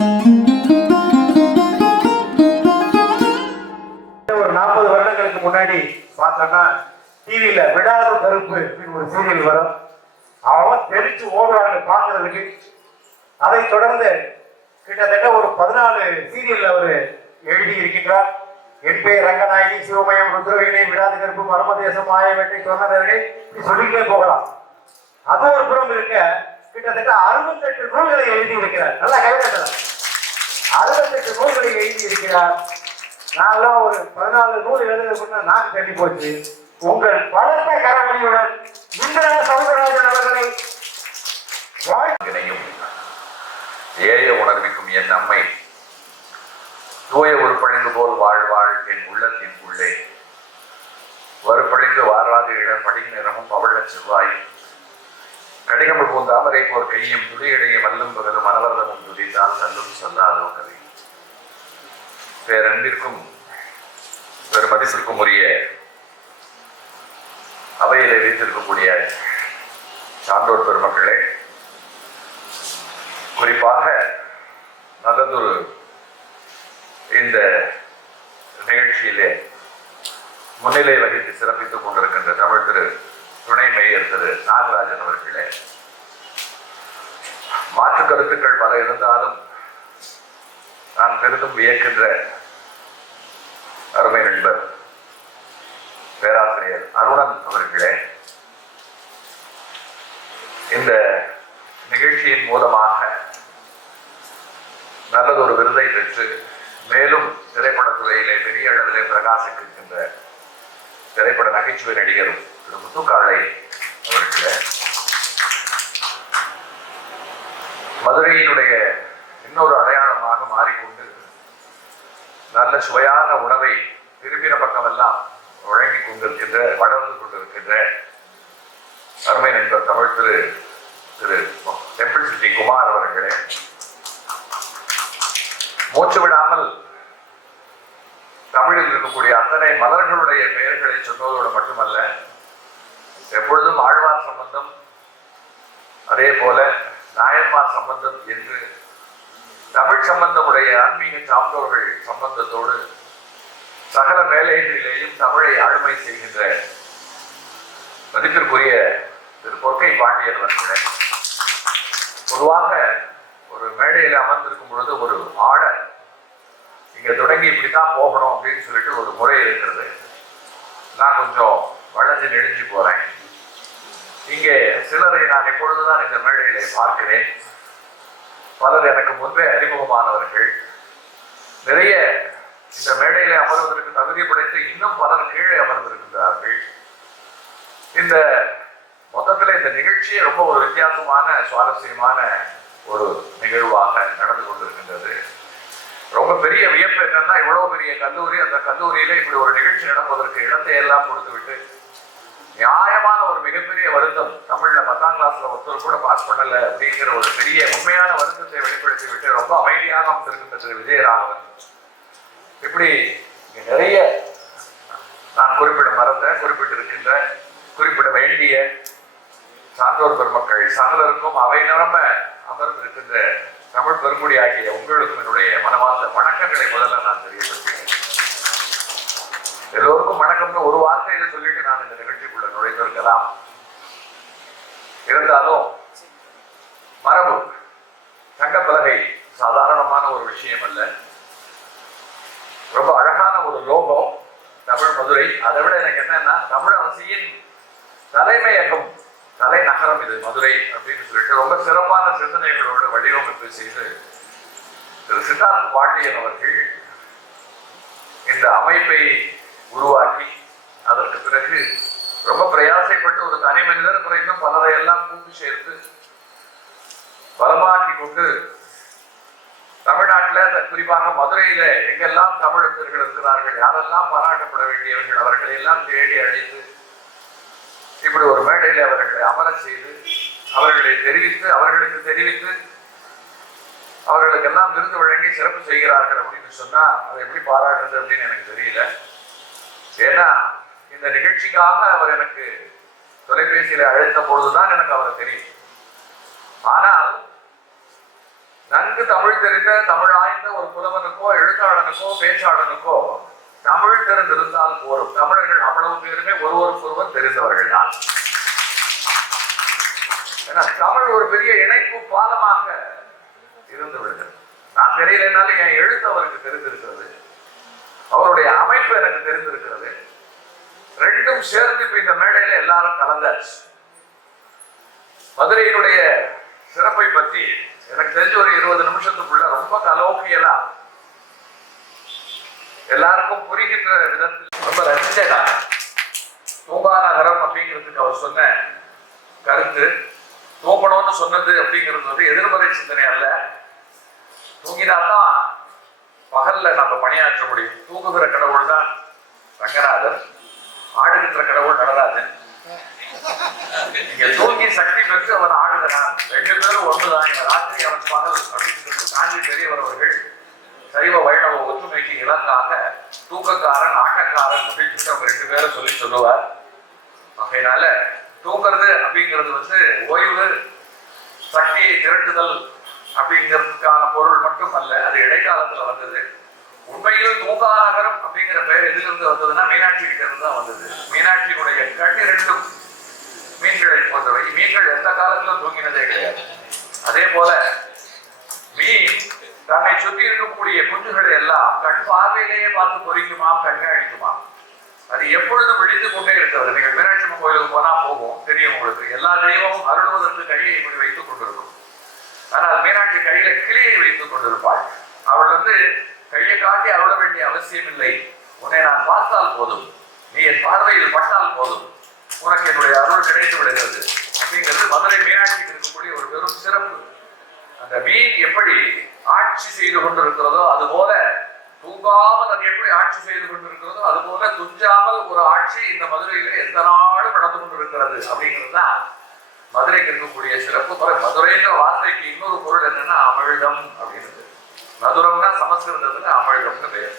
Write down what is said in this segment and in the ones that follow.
ஒரு 40 வருடங்களுக்கு முன்னாடி பார்த்தோம்னா டிவியில விடாத கருப்பு அப்படின்னு ஒரு சீரியல் வரும். அவன் தெரிச்சு ஓடுறாங்க பார்க்கறதுக்கு. அதை தொடர்ந்து கிட்டத்தட்ட ஒரு 14 சீரியல்ல அவர் எழுதி இருக்கின்றார். என் பேர் ரங்கநாயகி, சிவமயம், ருத்ரவீணை, விடாத கருப்பு, மர்மதேசம், மாயவேட்டை, சொன்னதே இப்படி சொல்லிக்கிட்டே போகலாம். அது ஒரு புறம் இருக்க கிட்டத்தட்ட 68 நூல்களை எழுதி இருக்கிறார். நல்லா கைவிடலாம். 68 நூல்களை எழுதி இருக்கிறார். நான்லாம் ஒரு 14 நூல் எழுதுறதுக்குன்னா நாக்கு தள்ளி போச்சு. உங்கள் பலத்த கரமணியுடன் இந்திரா சௌந்தரராஜன் அவர்களை வாழ்க்கையும் ஏய உணர்விக்கும் என் அம்மை தூய உருப்பழிந்து போல் வாழ்வாள் என் உள்ளத்தின் உள்ளே வறுப்பழிந்து வாராது இடம் படிக நிறமும் பவழ செவ்வாயும் கடிகமல் பூந்தாமரை போர் கையும் துளியடையும் அல்லும் பகலும் மனவர்தமும் துதித்தால் தள்ளும் சொல்லாதோ கதை. பேரன்பிற்கும் பெரும் மதிப்பிற்கும் உரிய அவையிலே வைத்திருக்கக்கூடிய சான்றோர் பெருமக்களே, குறிப்பாக நல்லதொரு இந்த நிகழ்ச்சியிலே முன்னிலை வகித்து சிறப்பித்துக் கொண்டிருக்கின்ற தமிழ் திரு துணை மேயர் திரு நாகராஜன் அவர்களே, மாற்று கருத்துக்கள் பல இருந்தாலும் நான் பெரிதும் வியக்கின்ற அருமை நண்பர் பேராசிரியர் அருணன் அவர்களே, இந்த நிகழ்ச்சியின் மூலமாக நல்லதொரு விருதை பெற்று மேலும் திரைப்படத்துறையிலே பெரிய அளவிலே பிரகாசிக்கின்ற திரைப்பட நகைச்சுவை நடிகரும் திரு முத்துக்காளை அவர்களே, மதுரையினுடைய இன்னொரு அடையாளமாக மாறிக்கொண்டு நல்ல சுவையான உணவை திரும்பின பக்கமெல்லாம் வழங்கிக் கொண்டிருக்கின்ற வளர்ந்து கொண்டிருக்கின்ற அருமை நண்பர் தமிழ் திரு திரு டெம்பிள் சிட்டி குமார் அவர்களே, மூச்சு விடாமல் தமிழில் இருக்கக்கூடிய அத்தனை மலர்களுடைய பெயர்களை சொன்னதோடு மட்டுமல்ல, எப்பொழுதும் ஆழ்வார் சம்பந்தம், அதே போல நாயன்மார் சம்பந்தம் என்று தமிழ் சம்பந்தமுடைய ஆன்மீக சான்றோர்கள் சம்பந்தத்தோடு சகல மேலைகளிலேயும் தமிழை ஆளுமை செய்கின்ற மதிப்பிற்குரிய திரு பொற்கை பாண்டியன் அவர்களே, பொதுவாக ஒரு மேடையில் அமர்ந்திருக்கும் பொழுது ஒரு ஆடை இங்க தொடங்கி இப்படித்தான் போகணும் அப்படின்னு சொல்லிட்டு ஒரு முறை இருக்கிறது. நான் கொஞ்சம் வளைஞ்சு நெடுஞ்சு போறேன். இங்கே சிலரை நான் இப்பொழுதுதான் இந்த மேடையிலே பார்க்கிறேன். பலர் எனக்கு முன்பே அறிமுகமானவர்கள். நிறைய இந்த மேடையிலே அமர்வதற்கு தகுதி படைத்து இன்னும் பலர் கீழே அமர்ந்திருக்கின்றார்கள். இந்த மொத்தத்தில் இந்த நிகழ்ச்சியே ரொம்ப ஒரு வித்தியாசமான சுவாரஸ்யமான ஒரு நிகழ்வாக நடந்து கொண்டிருக்கின்றது. ரொம்ப பெரிய வியப்பு என்னன்னா, இவ்வளவு பெரிய கல்லூரி, அந்த கல்லூரியில இப்படி ஒரு நிகழ்ச்சி நடப்பதற்கு இடத்தை எல்லாம் கொடுத்து விட்டு நியாயமான ஒரு மிகப்பெரிய வருத்தம், தமிழ்ல 10ஆம் கிளாஸ்ல ஒருத்தர் கூட பாஸ் பண்ணல அப்படிங்கிற ஒரு பெரிய உண்மையான வருத்தத்தை வெளிப்படுத்தி விட்டு ரொம்ப அமைதியாக வந்திருக்கின்ற திரு விஜயராகவன், இப்படி நிறைய நான் குறிப்பிட வேண்டிய சான்றோர் பெருமக்கள் சகலருக்கும் அவை நிரம்ப அமர்ந்திருக்கின்ற தமிழ் பெருங்குடி ஆகிய உங்களுக்கும் என்னுடைய மனமார்ந்த வணக்கங்களை முதல்ல நான் தெரியப்படுத்துகிறேன். எல்லோருக்கும் வணக்கம்னு ஒரு வார்த்தையில சொல்லிட்டு நான் இந்த நிகழ்ச்சிக்குள்ள நுழைந்திருக்கலாம். இருந்தாலும் மரபு தங்கப்பலகை சாதாரணமான ஒரு விஷயம் அல்ல. ரொம்ப அழகான ஒரு லோகம் தமிழ் மதுரை. அதை விட எனக்கு என்னன்னா, தமிழ் அரசியின் தலைமையகம், தலைநகரம் இது மதுரை அப்படின்னு சொல்லிட்டு ரொம்ப சிறப்பான சிந்தனைகளோடு வடிவமைப்பு செய்து திரு சித்தார்த்த பாண்டியன் அவர்கள் இந்த அமைப்பை உருவாக்கி அதற்கு பிறகு ரொம்ப பிரயாசைப்பட்டு ஒரு தனி மனிதர் குறைந்தும் பலரை எல்லாம் கூட்டு சேர்த்து பலமாக்கி கொண்டு தமிழ்நாட்டில் குறிப்பாக மதுரையில எங்கெல்லாம் தமிழர்கள் இருக்கிறார்கள், யாரெல்லாம் பாராட்டப்பட வேண்டியவர்கள், அவர்களை எல்லாம் தேடி அழைத்து இப்படி ஒரு மேடையில் அவர்களை அமர செய்து அவர்களுக்கு தெரிவித்து அவர்களுக்கெல்லாம் விருது வழங்கி சிறப்பு செய்கிறார்கள் அப்படின்னு சொன்னா அதை எப்படி பாராட்டுறது அப்படின்னு எனக்கு தெரியல. ஏன்னா இந்த நிகழ்ச்சிக்காக அவர் எனக்கு தொலைபேசியில அழைத்த பொழுதுதான் எனக்கு அவரை தெரியும். ஆனால் நன்கு தமிழ் தெரிந்த தமிழ் ஆய்ந்த ஒரு புலவனுக்கோ எழுத்தாளனுக்கோ பேச்சாளனுக்கோ தமிழ் தெரிந்திருந்தால் போரும். தமிழர்கள் அவ்வளவு பேருமே ஒருவருக்கொருவர் தெரிந்தவர்கள் தான். ஏன்னா தமிழ் ஒரு பெரிய இணைப்பு பாலமாக இருந்து விடுகிறது. நான் தெரியலனாலும் என் எழுத்து அவருக்கு தெரிந்திருக்கிறது, அவருடைய அமைப்பு எனக்கு தெரிந்திருக்கிறது. ரெண்டும் சேர்ந்து இப்ப இந்த மேடையில எல்லாரும் கலந்தாச்சு. மதுரையினுடைய சிறப்பை பற்றி எனக்கு தெரிஞ்ச ஒரு 20 நிமிஷத்துக்குள்ள ரொம்ப கலோக்கியலா எல்லாருக்கும் புரிகின்ற விதத்தில் ரொம்ப ரசிச்சேன். தூங்கா நகரம் அப்படிங்கிறதுக்கு அவர் சொன்ன கருத்து, தூங்கணும்னு சொன்னது அப்படிங்கிறது வந்து எதிர்மறை சிந்தனை அல்ல. தூங்கினாதான் பகல்ல நம்ம பணியாற்ற முடியும். தூங்குகிற கடவுள் தான் ரங்கநாதர், ஆடுகின்ற கடவுள் நடராஜன். இங்க தூங்கி சக்தி பெற்று அவன் ஆடுகிறான். 2 பேரும் ஒண்ணுதான். இந்த ராத்திரி அவன் பகல் அப்படின்னு காஞ்சி பெரியவர் அவர்கள் சைவ வைணவ ஒற்றுமைக்கு இலக்காக தூக்கக்காரன் ஆட்டக்காரன் அப்படின்னு அவங்க 2 பேரும் சொல்லுவார். ஆகையினால தூங்குறது அப்படிங்கிறது வந்து ஓய்வு, சக்தியை திரட்டுதல் அப்படிங்கிறதுக்கான பொருள் மட்டும் அல்ல. அது இடைக்காலத்துல வந்தது. உண்மையில் தூங்கா நகரம் அப்படிங்கிற பெயர் எதிலிருந்து வந்ததுன்னா மீனாட்சி கிட்ட இருந்து தான் வந்தது. மீனாட்சியினுடைய கண் 2 மீன்களை போன்றவை. மீன்கள் எந்த காலத்திலும் தூங்கினதே கிடையாது. அதே போல மீன் தன்னை சுற்றி இருக்கக்கூடிய குஞ்சுகளை எல்லாம் கண் பார்வையிலேயே பார்த்து பொறிக்குமாம், கண்காணிக்குமாம். அது எப்பொழுதும் விழித்து கொண்டே இருக்கிறது. நீங்கள் மீனாட்சி அம்மன் கோயிலுக்கு போனா போகும், தெரியும் உங்களுக்கு. எல்லா தெய்வமும் அருள்வதற்கு கையை இப்படி வைத்துக் கொண்டிருக்கும். ஆனால் மீனாட்சி கையில கிளியை வைத்துக் கொண்டிருப்பாள். அவள் வந்து கையை காட்டி அருள வேண்டிய அவசியம் இல்லை. உன்னை நான் பார்த்தால் போதும், நீ என் பார்வையில் பட்டால் போதும், உனக்கு என்னுடைய அருள் கிடைத்து விடுகிறது அப்படிங்கிறது மதுரை மீனாட்சிக்கு இருக்கக்கூடிய ஒரு பெரும் சிறப்பு. அந்த மீன் எப்படி ஆட்சி செய்து கொண்டிருக்கிறதோ அதுபோல தூங்காமல் அது எப்படி ஆட்சி செய்து கொண்டிருக்கிறதோ அதுபோல துஞ்சாமல் ஒரு ஆட்சி இந்த மதுரையில எந்த நாளும் நடந்து கொண்டிருக்கிறது அப்படிங்கிறது தான் மதுரைக்கு இருக்கக்கூடிய சிறப்பு. மதுரைன்ற வார்த்தைக்கு இன்னொரு பொருள் என்னன்னா அமிழ்தம் அப்படின்னு. மதுரம்னா சமஸ்கிருதத்துல அமிழ்தம்னு பேர்.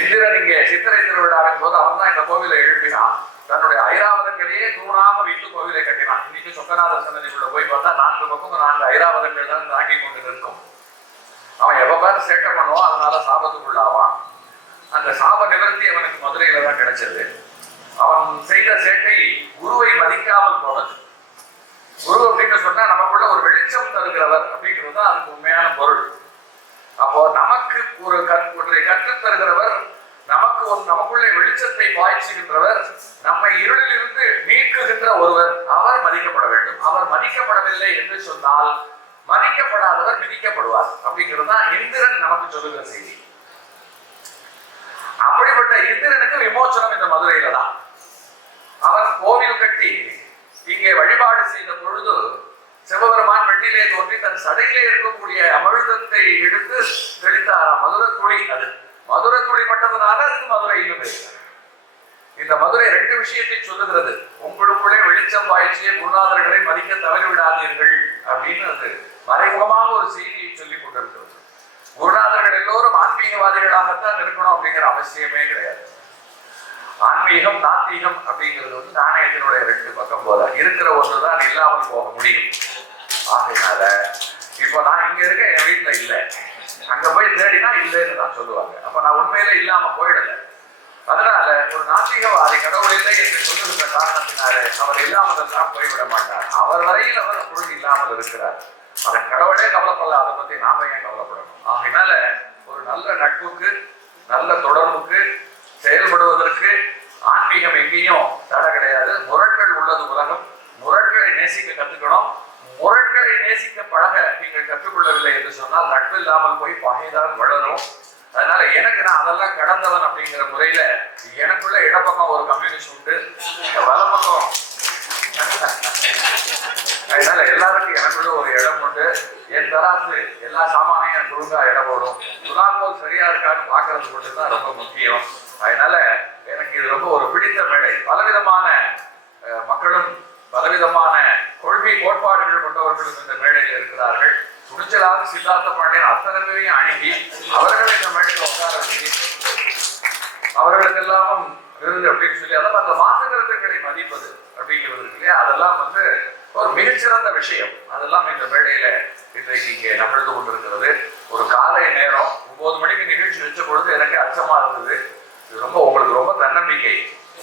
இந்திரன் இங்கே சித்திரை திருவிழாவின் போது அவன் தான் இந்த கோவிலை எழுப்பினான். தன்னுடைய ஐராவதங்களையே தூணாக வைத்து கோவிலை கட்டினான். இன்னைக்கு சொக்கநாதர் சன்னதிக்குள்ள போய் பார்த்தா 4 பக்கம் 4 ஐராவதங்கள் தான் தாங்கி கொண்டு நிற்கும். அவன் எப்ப பார்த்து சேட்டை பண்ணுவான், அதனால சாபத்துக்குள்ளாவான். அந்த சாப நிவர்த்தி அவனுக்கு மதுரையில தான் கிடைச்சது. அவன் செய்த சேட்டை குருவை மதிக்காமல் போனது. குரு அப்படின்னு சொன்னா நமக்குள்ள ஒரு வெளிச்சம் தருகிறவர் அப்படிங்கிறது தான் அதுக்கு உண்மையான பொருள். அப்போ நமக்கு ஒன்றை கற்றுத் தருகிறவர், நமக்குள்ளே வெளிச்சத்தை பாய்ச்சுகின்றவர், நம்மை இருளிலிருந்து நீக்குகின்ற ஒருவர், அவர் மதிக்கப்பட வேண்டும். அவர் மதிக்கப்படவில்லை என்று சொன்னால் மதிக்கப்படாதவர் மிதிக்கப்படுவார் அப்படிங்கிறது தான் இந்திரன் நமக்கு சொல்லுகிற செய்தி. அப்படிப்பட்ட இந்திரனுக்கு விமோச்சனம் இந்த மதுரையில தான். அவன் கோவில் கட்டி இங்கே வழிபாடு செய்த பொழுது சிவபெருமான் வெண்ணிலே தோன்றி தன் சடையிலே இருக்கக்கூடிய அமிழ்தத்தை எடுத்து தெளித்தாராம். மதுரை துளி. அது மதுரை துளி பட்டதுனால அதுக்கு மதுரைன்னு பேர். இந்த மதுரை 2 விஷயத்தை சொல்லுகிறது. உங்களுக்குள்ளே வெளிச்சம் பாய்ச்சிய குருநாதர்களை மதிக்க தவறிவிடாதீர்கள் அப்படின்னு அது மறைமுகமாக ஒரு செய்தியை சொல்லிக் கொண்டிருக்கிறது. குருநாதர்கள் எல்லோரும் ஆன்மீகவாதிகளாகத்தான் இருக்கணும் அப்படிங்கிற அவசியமே கிடையாது. ஆன்மீகம் நாத்திகம் அப்படிங்கிறது வந்து நாணயத்தினுடைய 2 பக்கம் போல இருக்கிற ஒன்றுதான் இல்லாமல் போக முடியும். ஆகையினால இப்போ நான் இங்க இருக்க, என் வீட்டுல இல்லை, அங்க போய் தேடினா இல்லைன்னு தான் சொல்லுவாங்க. அப்ப நான் உண்மையில இல்லாம போயிடல. அதனால ஒரு நாத்திகவாதி கடவுள் இல்லை என்று சொல்லுகிற காரணத்தினால அவர் இல்லாமல் தான் போய்விட மாட்டார். அவர் வரையில் அவர் அப்பொழுது இல்லாமல் இருக்கிறார். அதன் கடவுளே கவலைப்படல, அதை பத்தி நாம ஏன் கவலைப்படணும்? ஆகையினால ஒரு நல்ல நட்புக்கு, நல்ல தொடர்புக்கு, செயல்படுவதற்கு ஆன்மீகம் எங்கேயும் தடை கிடையாது. முரண்கள் உள்ளது உலகம். முரண்களை நேசிக்க கத்துக்கணும். முரண்களை நேசிக்க பழக நீங்கள் கற்றுக்கொள்ளவில்லை என்று சொன்னால் நட்பு இல்லாமல் போய் பகைதான் வளரும். அதனால நான் அதெல்லாம் கடந்தவன் அப்படிங்கிற முறையில எனக்குள்ள இடப்பக்கம் ஒரு கம்யூனிஸ்ட் உண்டு, வலப்பக்கம். அதனால எல்லாருக்கும் எனக்குள்ள ஒரு இடம் உண்டு. என் தராசு எல்லா சாமானையும் குழுங்கா இடம் போடும். துலாக்கோல் சரியா இருக்கான்னு பாக்குறது மட்டும்தான் ரொம்ப முக்கியம். அதனால எனக்கு இது ரொம்ப ஒரு பிடித்த மேடை. பலவிதமான மக்களும் பலவிதமான கொள்கை கோட்பாடுகள் கொண்டவர்களும் இந்த மேடையில் இருக்கிறார்கள். துணிச்சலாக சித்தார்த்த பாண்டியன் அத்தனை பேரையும் அணுகி அவர்கள் இந்த மேடையில் உட்கார வச்சு அவர்களுக்கெல்லாம் விருது அப்படின்னு சொல்லி அதெல்லாம் அந்த மாற்று கருத்துக்களை மதிப்பது அப்படிங்கிறது இல்லையா, அதெல்லாம் ஒரு மிகச்சிறந்த விஷயம். அதெல்லாம் இந்த மேடையில இன்றைக்கு இங்கே நகர்ந்து கொண்டிருக்கிறது. ஒரு காலை நேரம் 9 மணிக்கு நிகழ்ச்சி வச்ச பொழுது எனக்கு அச்சமா இருந்தது. இது உங்களுக்கு ரொம்ப தன்னம்பிக்கை.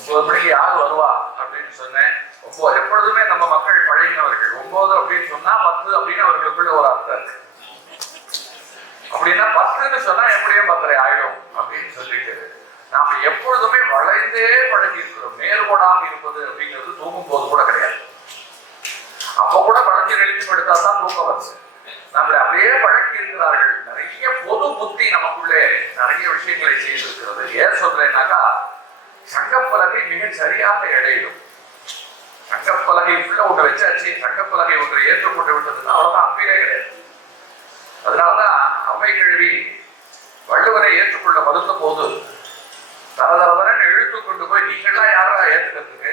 9 மணிக்கு யார் வருவா அப்படின்னு சொன்னேன். எப்பொழுதுமே நம்ம மக்கள் பழகினவர்கள். 9 அப்படின்னு சொன்னா 10 அப்படின்னு அவர்களுக்குள்ள ஒரு அர்த்தம் இருக்கு. அப்படின்னா 10ன்னு சொன்னா எப்படியும் 10:30 ஆயிடும் அப்படின்னு சொல்லிட்டு நாம எப்பொழுதுமே வளைந்தே பழகி இருக்கிறோம். நேர்கோடாக இருப்பது அப்படிங்கிறது தூங்கும் போது கூட கிடையாது. அப்ப கூட வளைஞ்சு நெளிச்சுப்படுத்தா தான் தூக்கம் வருது. நம்மளை அப்படியே பழக்கி இருக்கிறார்கள். நிறைய பொது புத்தி நமக்குள்ளே நிறைய விஷயங்களை செய்திருக்கிறது. ஏன் சொல்றேன்னாக்கா, சங்கப்பலகை மிக சரியாக இடையிடும். சங்கப்பலகைக்குள்ள ஒண்ணு வச்சாச்சு, சங்கப்பலகை ஒன்றை ஏற்றுக்கொண்டு விட்டதுன்னா அவ்வளவுதான், அப்பீலே கிடையாது. அதனாலதான் அம்மை கேள்வி வள்ளுவரை ஏற்றுக்கொள்ள மறுத்த போது தரதரவரன் இழுத்து கொண்டு போய், நீங்கள்லாம் யாரா ஏற்றுக்கிறதுக்கு,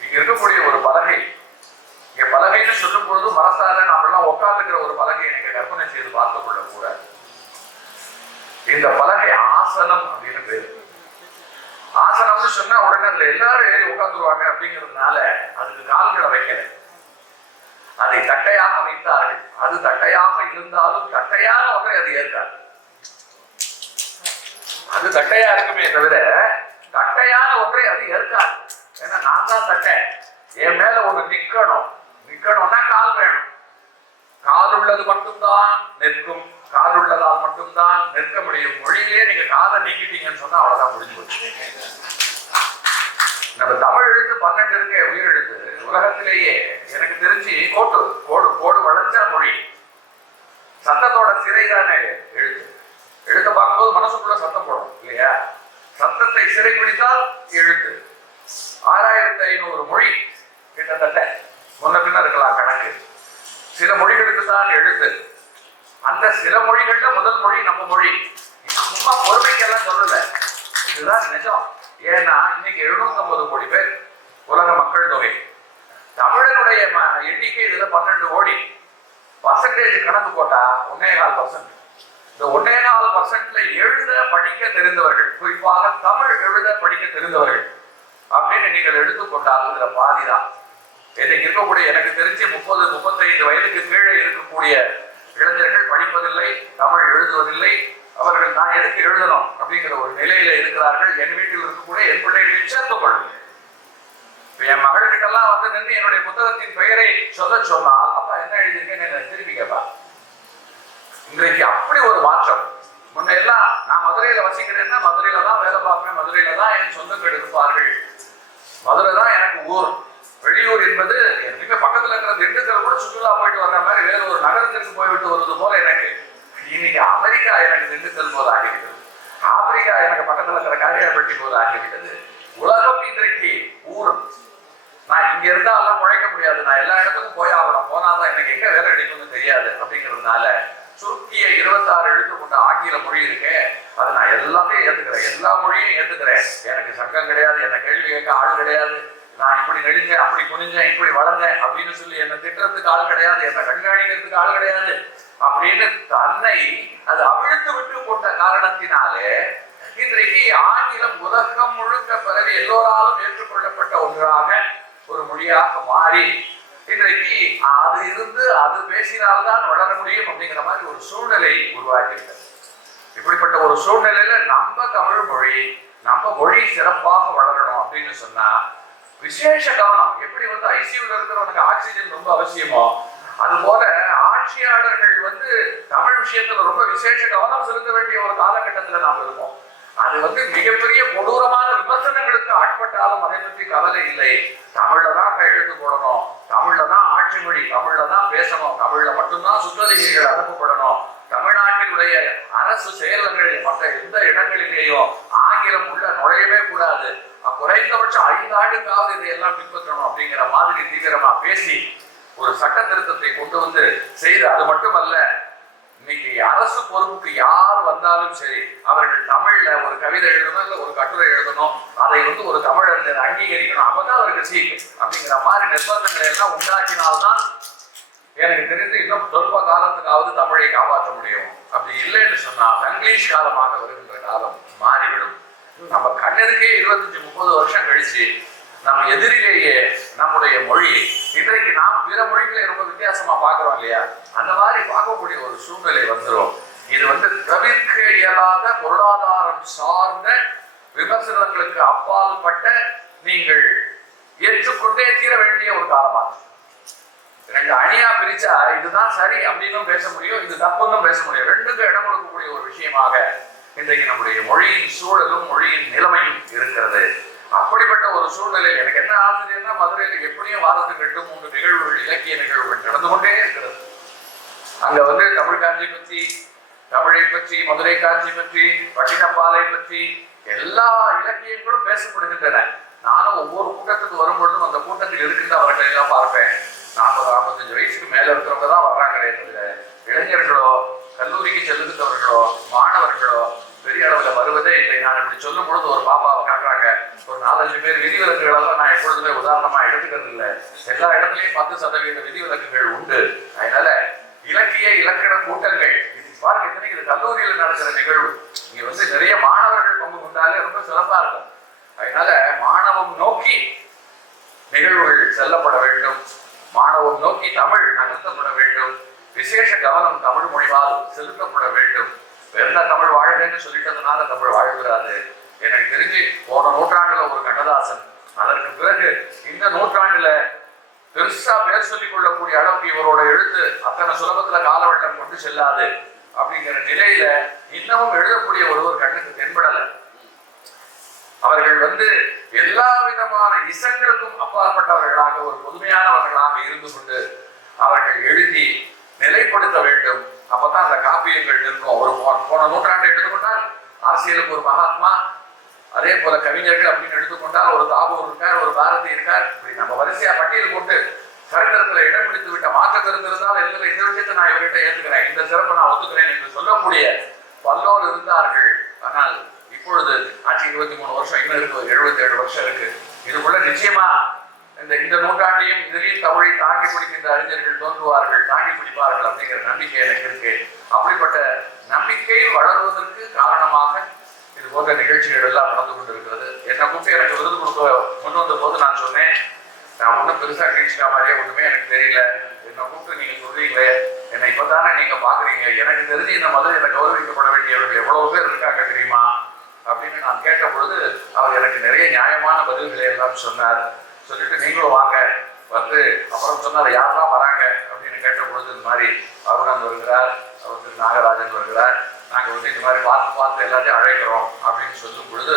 இங்க இருக்கக்கூடிய ஒரு பலகை, இங்க பலகைன்னு சொல்லும் பொழுது மரத்தால நாமெல்லாம் உட்காந்துக்கிற ஒரு பலகையை நீங்க கற்பனை செய்து பார்த்து கொள்ள கூடாது. இந்த பலகை ஆசனம் அப்படின்னு பேரு. ஆசனம்னு சொன்னா உடனே அதுல எல்லாரும் ஏறி உட்காந்துருவாங்க அப்படிங்கிறதுனால அதுக்கு கால்களை வைக்கல, அதை தட்டையாக வைத்தார்கள். அது தட்டையாக இருந்தாலும் தட்டையான ஒன்றை அது ஏற்காது. அது தட்டையா இருக்குமே தவிர தட்டையான ஒன்றை அது ஏற்காது. ஏன்னா நான் தான் தட்டை, என் மேல ஒண்ணு நிக்கணும்னா கால் வேணும். கால் உள்ளது மட்டும்தான் நிற்கும், கால் உள்ளதால் மட்டும்தான் நிற்க முடியும். மொழியிலேயே நீங்க காலை நீக்கிட்டீங்கன்னு சொன்னா அவ்வளவுதான் முடிஞ்சு போச்சு. நம்ம தமிழ் எழுத்து 12 இருக்க உயிர் எழுத்து உலகத்திலேயே எனக்கு தெரிஞ்சு கோடு கோடு வளர்ச்சா மொழி. சத்தத்தோட சிறை தானே எழுத்து. எழுத்த பார்க்கும்போது மனசுக்குள்ள சத்தம் போடும் இல்லையா? சத்தத்தை சிறை பிடித்தால் எழுத்து. 6500 மொழி கிட்டத்தட்ட முன்ன பின்ன இருக்கலாம் கணக்கு. சில மொழிகளுக்கு தான் எழுத்து. அந்த சில மொழிகள்ல முதல் மொழி நம்ம மொழி. சும்மா பொறுமைக்கெல்லாம் சொல்லல, இதுதான் நிஜம். ஏன்னா இன்னைக்கு 750 கோடி பேர் உலக மக்கள் தொகை. தமிழனுடைய எண்ணிக்கை இதுல 12 கோடி. பர்சன்டேஜ் கணக்கு போட்டா 1.25%. இந்த 1.25%ல எழுத படிக்க தெரிந்தவர்கள், குறிப்பாக தமிழ் எழுத படிக்க தெரிந்தவர்கள் அப்படின்னு நீங்கள் எடுத்துக்கொண்டால் இதுல பாதிதான். இன்னைக்கு இருக்கக்கூடிய எனக்கு தெரிஞ்சு 30-35 வயதுக்கு கீழே இருக்கக்கூடிய இளைஞர்கள் படிப்பதில்லை, தமிழ் எழுதுவதில்லை. அவர்கள் நான் எதுக்கு எழுதணும் அப்படிங்கிற ஒரு நிலையில இருக்கிறார்கள். என் வீட்டில் இருக்கக்கூடிய என் பிள்ளைகளையும் சேர்த்துக் கொள்ளும். என் மகள்கிட்ட எல்லாம் வந்து நின்று என்னுடைய புத்தகத்தின் பெயரை சொன்னால் அப்பா என்ன எழுதியிருக்கேன்னு திருப்பி கேட்பா. இன்றைக்கு அப்படி ஒரு மாற்றம். முன்ன எல்லாம் நான் மதுரையில வசிக்கிறேன்னா மதுரையில தான் வேலை பார்ப்பேன், மதுரையில தான் என் சொந்தங்கள் இருப்பார்கள், மதுரை தான் எனக்கு ஊர். வெளியூர் என்பது மிக பக்கத்துல இருக்கிற திண்டுக்கல் கூட சுற்றுலா போயிட்டு வர்ற மாதிரி வேற ஒரு நகரத்திற்கு போய்விட்டு வருவது போல எனக்கு. இன்னைக்கு அமெரிக்கா எனக்கு திண்டுக்கல் போல ஆகிவிட்டது, ஆப்பிரிக்கா எனக்கு பக்கத்துல இருக்கிற காரியாபட்டி போல ஆகிவிட்டது. உலகம் இன்றைக்கு ஊர். நான் இங்க இருந்தா எல்லாம் குழைக்க முடியாது, நான் எல்லா இடத்துக்கும் போய் ஆகணும், போனாதான் எனக்கு எங்க வேலை கிடைக்கும்னு தெரியாது. அப்படிங்கிறதுனால சுருக்கிய 26 எழுத்து கொண்ட ஆங்கில மொழி இருக்கே, அதை நான் எல்லாமே ஏத்துக்கிறேன், எல்லா மொழியும் ஏத்துக்கிறேன். எனக்கு சங்கம் கிடையாது, என்ன கேள்வி கேட்க ஆள் கிடையாது, நான் இப்படி நெளிஞ்சேன் அப்படி குனிஞ்சேன் இப்படி வளர்ந்தேன் அப்படின்னு சொல்லி என்ன திட்டத்துக்கு ஆள் கிடையாது, என்ன கண்காணிக்கிறதுக்கு ஆள் கிடையாது அப்படின்னு தன்னை அது அவிழ்த்து விட்டு கொண்ட காரணத்தினாலே இன்றைக்கு ஆங்கிலம் உலகம் முழுக்க பிறகு எல்லோராலும் ஏற்றுக்கொள்ளப்பட்ட ஒன்றாக ஒரு மொழியாக மாறி இன்றைக்கு அது இருந்து அது பேசினால்தான் வளர முடியும் அப்படிங்கிற மாதிரி ஒரு சூழ்நிலை உருவாகியிருக்கிறது. இப்படிப்பட்ட ஒரு சூழ்நிலையில நம்ம தமிழ் மொழி, நம்ம மொழி சிறப்பாக வளரணும் அப்படின்னு சொன்னா விசேஷ கவனம். எப்படி வந்து ஐசியூல இருக்கிறவனுக்கு ஆக்சிஜன் ரொம்ப அவசியமோ அது போல ஆட்சியாளர்கள் வந்து தமிழ் விஷயத்துல ரொம்ப விசேஷ கவனம் செலுத்த வேண்டிய ஒரு காலகட்டத்துல நாம் இருக்கோம். அது வந்து மிகப்பெரிய கொடூரமான விமர்சனங்களுக்கு ஆட்பட்டாலும் அதை பற்றி கவலை இல்லை. தமிழ்ல தான் கையெழுத்து போடணும், தமிழ்ல தான் ஆட்சி மொழி, தமிழ்ல தான் பேசணும், தமிழ்ல மட்டும்தான் சுற்றறிக்கைகள் அனுப்பப்படணும், தமிழ்நாட்டினுடைய அரசு செயலங்கள் மற்ற எந்த இடங்களிலேயும் ஆங்கிலம் உள்ள நுழையவே கூடாது, குறைந்தபட்சம் 5 ஆண்டுக்காவது இதையெல்லாம் பின்பற்றணும் அப்படிங்கிற மாதிரி தீவிரமா பேசி ஒரு சட்ட திருத்தத்தை கொண்டு வந்து செய்து, அது மட்டுமல்ல இன்னைக்கு அரசு பொறுப்புக்கு யார் வந்தாலும் சரி அவர்கள் தமிழ்ல ஒரு கவிதை எழுதணும் இல்ல ஒரு கட்டுரை எழுதணும், அதை வந்து ஒரு தமிழறிஞர் அங்கீகரிக்கணும், அப்பதான் அவருக்கு சீக்கு அப்படிங்கிற மாதிரி நிர்பந்தங்களை எல்லாம் உண்டாக்கினால்தான் எனக்கு தெரிந்து இன்னும் சொற்ப காலத்துக்காவது தமிழை காப்பாற்ற முடியும். அப்படி இல்லைன்னு சொன்னா தங்கிலீஷ் காலமாக வருகின்ற காலம் மாறிவிடும். நம்ம கண்ணெதுக்கே 25-30 வருஷம் கழிச்சு நம்ம எதிரிலேயே நம்முடைய மொழி இன்றைக்கு நாம் பிற மொழிகளை ரொம்ப வித்தியாசமா பார்க்கிறோம் இல்லையா, அந்த மாதிரி பார்க்கக்கூடிய ஒரு சூழ்நிலை வந்துடும். இது தவிர்க்க இயலாத பொருளாதாரம் சார்ந்த விமர்சனங்களுக்கு அப்பால் பட்ட நீங்கள் ஏற்றுக்கொண்டே தீர வேண்டிய ஒரு காலமாகும். ரெண்டு அணியா பிரிச்சா இதுதான் சரி அப்படின்னு பேச முடியும், இது தப்புன்னு பேச முடியும். ரெண்டுக்கும் இடம் கொடுக்கக்கூடிய ஒரு விஷயமாக இன்றைக்கு நம்முடைய மொழியின் சூழலும் மொழியின் நிலைமையும் இருக்கிறது. அப்படிப்பட்ட ஒரு சூழ்நிலை எனக்கு என்ன ஆசிரியர்னா, மதுரையில் எப்படியும் வாரத்துக்கு 2-3 நிகழ்வுகள், இலக்கிய நிகழ்வுகள் நடந்து கொண்டே இருக்கிறது. அங்க தமிழ் காஞ்சி பற்றி, தமிழை பற்றி, மதுரை காஞ்சி பற்றி, பட்டினப்பாலை பற்றி எல்லா இலக்கியங்களும் பேசப்படுகின்றன. நானும் ஒவ்வொரு கூட்டத்துக்கு வரும்பொழுதும் அந்த கூட்டத்தில் இருக்கின்றவர்களை எல்லாம் பார்ப்பேன். 40-45 வயசுக்கு மேல இருக்கிறவங்க தான் வர்றாங்களே தவிர இளைஞர்களோ கல்லூரிக்கு செல்லுகின்றவர்களோ மாணவர்களோ பெரிய அளவுல வருவதே இல்லை. நான் இப்படி சொல்லும் பொழுது ஒரு பாப்பாவை காட்டுறாங்க, ஒரு 4-5 பேர் விதிவிலக்குகளெல்லாம் நான் எப்பொழுதுமே உதாரணமா எடுத்துக்கிறது இல்லை. எல்லா இடத்துலயும் 10% விதிவிலக்குகள் உண்டு. அதனால இலக்கிய இலக்கண கூட்டங்கள் பாருங்க, இத்தனைக்கு இது கல்லூரியில் நடக்கிற நிகழ்வு. இங்க நிறைய மாணவர்கள் பங்கு கொண்டாலே ரொம்ப சிறப்பா இருக்கும். அதனால மாணவம் நோக்கி நிகழ்வுகள் செல்லப்பட வேண்டும், மாணவம் நோக்கி தமிழ் நகர்த்தப்பட வேண்டும், விசேஷ கவனம் தமிழ் மொழியால் செலுத்தப்பட வேண்டும். வெறும் தமிழ் வாழ்கன்னு சொல்லிட்டதுனால தமிழ் வாழ்கிறாது. எனக்கு தெரிஞ்சு போன நூற்றாண்டுல ஒரு கண்ணதாசன், அதற்கு பிறகு இந்த நூற்றாண்டுல பெருசா பேர் சொல்லிக் கொள்ளக்கூடிய அளவுக்கு இவரோட எழுத்து அத்தனை சுலபத்துல காலவட்டம் கொண்டு செல்லாது அப்படிங்கிற நிலையில இன்னமும் எழுதக்கூடிய ஒருவர் கண்ணுக்கு தென்படல. அவர்கள் எல்லா விதமான இசங்களுக்கும் அப்பாற்பட்டவர்களாக ஒரு புதுமையானவர்களாக இருந்து கொண்டு அவர்கள் எழுதி நிலைப்படுத்த வேண்டும். அப்பதான் அந்த காப்பியங்கள் இருக்கும். ஒரு போன நூற்றாண்டை எடுத்துக்கொண்டால் அரசியலுக்கு ஒரு மகாத்மா, அதே போல கவிஞர்கள் அப்படின்னு எடுத்துக்கொண்டால் ஒரு தாகூர் இருக்கார், ஒரு பாரதி இருக்கார். இப்படி நம்ம வரிசையா பட்டியல் போட்டு சரித்திரத்துல இடம் பிடித்து விட்ட மாற்ற கருத்து இருந்தால் எல்லாம் இந்த விஷயத்தை நான் இவர்கிட்ட ஏற்றுக்கிறேன், இந்த சிறப்பை நான் ஒத்துக்கிறேன் என்று சொல்லக்கூடிய பல்லோர் இருந்தார்கள். ஆனால் இப்பொழுது ஆட்சி 23 வருஷம் இன்னும் இருக்கு, 77 வருஷம் இருக்கு. இதுக்குள்ள நிச்சயமா இந்த நூற்றாண்டையும் இதிலையும் தமிழை தாங்கி பிடிக்கின்ற அறிஞர்கள் தோன்றுவார்கள், தாங்கி பிடிப்பார்கள் அப்படிங்கிற நம்பிக்கை எனக்கு இருக்கு. அப்படிப்பட்ட நம்பிக்கை வளர்வதற்கு காரணமாக இது போன்ற நிகழ்ச்சிகள் எல்லாம் நடந்து கொண்டிருக்கிறது. என்னை கூப்பிட்டு எனக்கு விருது கொடுக்க முன் வந்த போது நான் சொன்னேன், நான் ஒன்றும் பெருசா கிழிச்சிட்டா மாதிரியே ஒண்ணுமே எனக்கு தெரியல. என்னை கூப்பிட்டு நீங்க சொல்றீங்களே, என்னை இப்பதானே நீங்க பாக்குறீங்க, எனக்கு தெரிஞ்சு இந்த மதுரையில கௌரவிக்கப்பட வேண்டியவர்கள் எவ்வளவு பேர் இருக்காங்க தெரியுமா அப்படின்னு நான் கேட்ட பொழுது அவர் எனக்கு நிறைய நியாயமான பதில்களை எல்லாம் சொன்னார். சொல்லிட்டு நீங்களும் வாங்க அப்புறம் சொன்னார் யாரெல்லாம் வராங்க அப்படின்னு கேட்ட பொழுது இந்த மாதிரி அருணன் வருகிறார், அவர் நாகராஜன் வருகிறார், நாங்க இந்த மாதிரி பார்த்து எல்லாத்தையும் அழைக்கிறோம் அப்படின்னு சொல்லும் பொழுது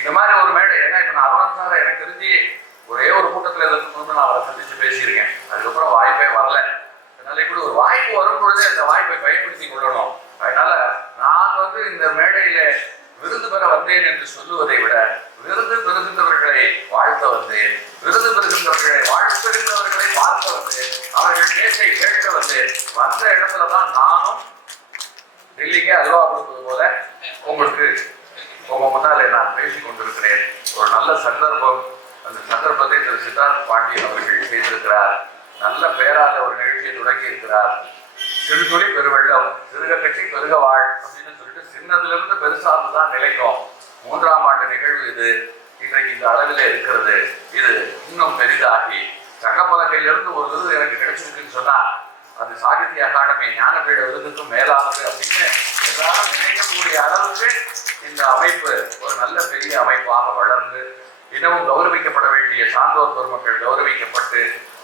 இந்த மாதிரி ஒரு மேடை. ஏன்னா இப்ப நான் அருணன் சாரை எனக்கு தெரிஞ்சு ஒரே ஒரு கூட்டத்துல இருக்கணும்னு நான் அவரை சந்திச்சு பேசியிருக்கேன். அதுக்கப்புறம் வாய்ப்பே வரல. அதனால இப்படி ஒரு வாய்ப்பு வரும் பொழுது அந்த வாய்ப்பை பயன்படுத்தி கொள்ளணும். அதனால நான் இந்த மேடையில விருது பெற வந்தேன் என்று சொல்லுவதை விட விருது பெறுகின்றவர்களை வாழ்த்த வந்தேன், விருது பெறுகின்றவர்களை வாழ்த்துகின்றவர்களை பார்க்க வந்தேன், அவர்கள் பேச்சை கேட்க வந்தேன். வந்த இடத்துலதான் நானும் டெல்லிக்கு அல்வா கொடுப்பது போல உங்களுக்கு உங்க முன்னாலே நான் பேசிக் கொண்டிருக்கிறேன். ஒரு நல்ல சந்தர்ப்பம். அந்த சந்தர்ப்பத்தை திரு சித்தார்த் பாண்டியன் அவர்கள் செய்திருக்கிறார். நல்ல பெயரால ஒரு நிகழ்ச்சியை தொடங்கி இருக்கிறார். சிறுதுளி பெருவெள்ளம், சிறுக கட்சி பெருக வாழ் அப்படின்னு சொல்லிட்டு சின்னதுல இருந்து பெருசார்ந்துதான் நிலைக்கும். 3ஆம் ஆண்டு நிகழ்வு இது. இன்றைக்கு இந்த அளவில் இருக்கிறது. இது இன்னும் பெரிதாகி சங்கப்பலகையிலிருந்து ஒரு விருது எனக்கு கிடைச்சிருக்குன்னு சொன்னா அது சாகித்ய அகாடமி ஞானபீட விருதுக்கும் மேலானது அப்படின்னு எல்லாரும் நினைக்கக்கூடிய அளவுக்கு இந்த அமைப்பு ஒரு நல்ல பெரிய அமைப்பாக வளர்ந்து இன்னமும் கௌரவிக்கப்பட வேண்டிய சான்றோர் பெருமக்கள் கௌரவிக்கப்பட்டு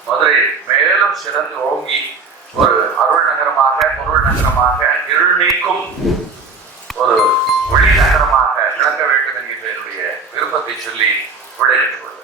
மதுரை மேலும் சிறந்து ஓங்கி ஒரு அருள் நகரமாக, பொருள் நகரமாக, இருள் நீக்கும் ஒரு ஒளி நகரமாக விளங்க வேண்டும் என்கின்ற என்னுடைய விருப்பத்தை சொல்லி விடைபெற்றுக் கொள்கிறேன்.